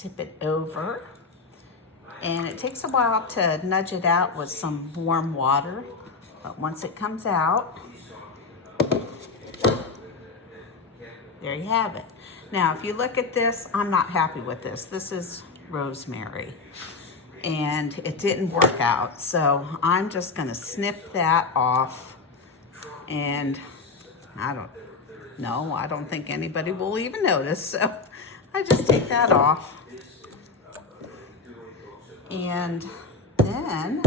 tip it over. And it takes a while to nudge it out with some warm water, but once it comes out, there you have it. Now, if you look at this, I'm not happy with this. This is rosemary, and it didn't work out. So I'm just gonna snip that off, and I don't think anybody will even notice. So I just take that off. And then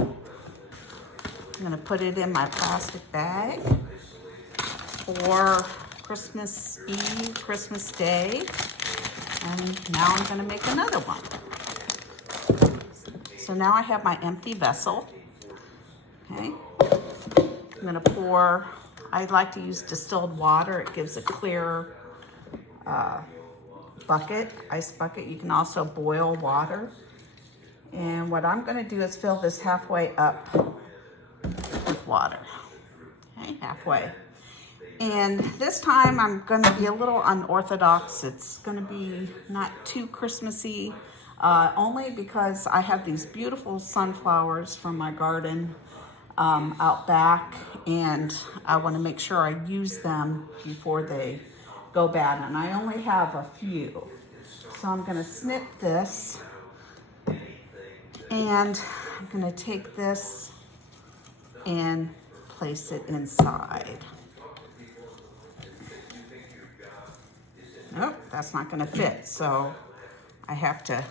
I'm gonna put it in my plastic bag for Christmas Eve, Christmas Day. And now I'm gonna make another one. So now I have my empty vessel, okay? I'm gonna pour, I like to use distilled water. It gives a clear bucket, ice bucket. You can also boil water. And what I'm gonna do is fill this halfway up with water, okay, halfway. And this time I'm gonna be a little unorthodox. It's gonna be not too Christmassy, only because I have these beautiful sunflowers from my garden out back, and I wanna make sure I use them before they go bad, and I only have a few. So I'm gonna snip this, and I'm gonna take this and place it inside. Nope, that's not gonna fit, so I have to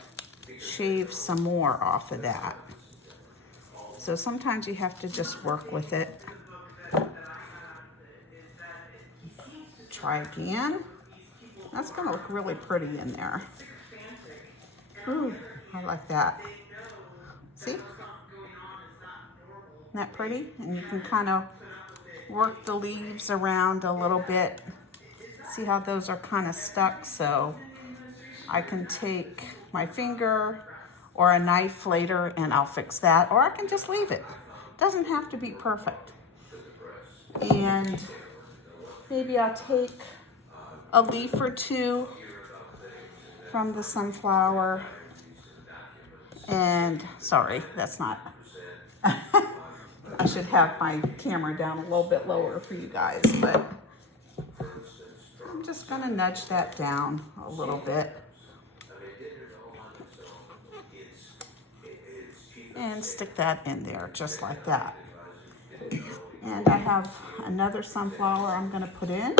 shave some more off of that. So sometimes you have to just work with it. Try again. That's gonna look really pretty in there. Ooh, I like that. See? Isn't that pretty? And you can kind of work the leaves around a little bit. See how those are kind of stuck? So I can take my finger or a knife later and I'll fix that, or I can just leave it. Doesn't have to be perfect. And maybe I'll take a leaf or two from the sunflower. And sorry, that's not, I should have my camera down a little bit lower for you guys, but I'm just gonna nudge that down a little bit. And stick that in there, just like that. And I have another sunflower I'm gonna put in.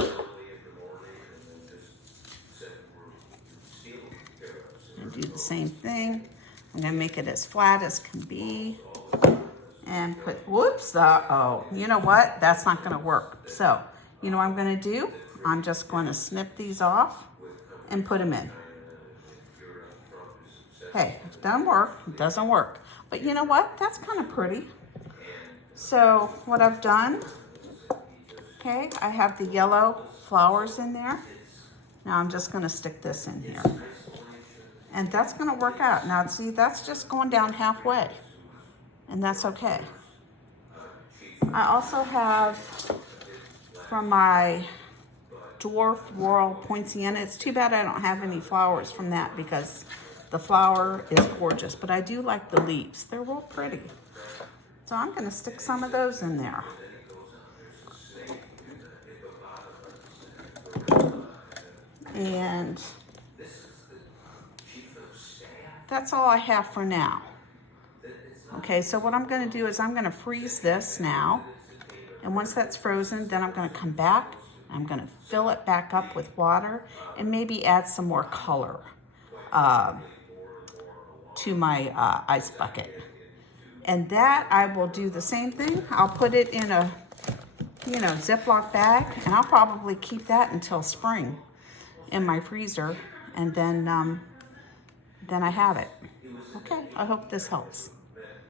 And do the same thing. I'm gonna make it as flat as can be. And put, whoops, oh, you know what? That's not gonna work. So, you know what I'm gonna do? I'm just gonna snip these off and put them in. Hey, it doesn't work, it doesn't work. But you know what? That's kind of pretty. So what I've done, okay, I have the yellow flowers in there. Now I'm just gonna stick this in here. And that's gonna work out. Now see, that's just going down halfway. And that's okay. I also have from my dwarf Laurel Poinciana. It's too bad I don't have any flowers from that because the flower is gorgeous, but I do like the leaves. They're real pretty. So I'm gonna stick some of those in there. And that's all I have for now. Okay, so what I'm gonna do is I'm gonna freeze this now. And once that's frozen, then I'm gonna come back. I'm gonna fill it back up with water and maybe add some more color to my ice bucket. And that I will do the same thing. I'll put it in a, Ziploc bag, and I'll probably keep that until spring in my freezer, and then I have it. Okay, I hope this helps.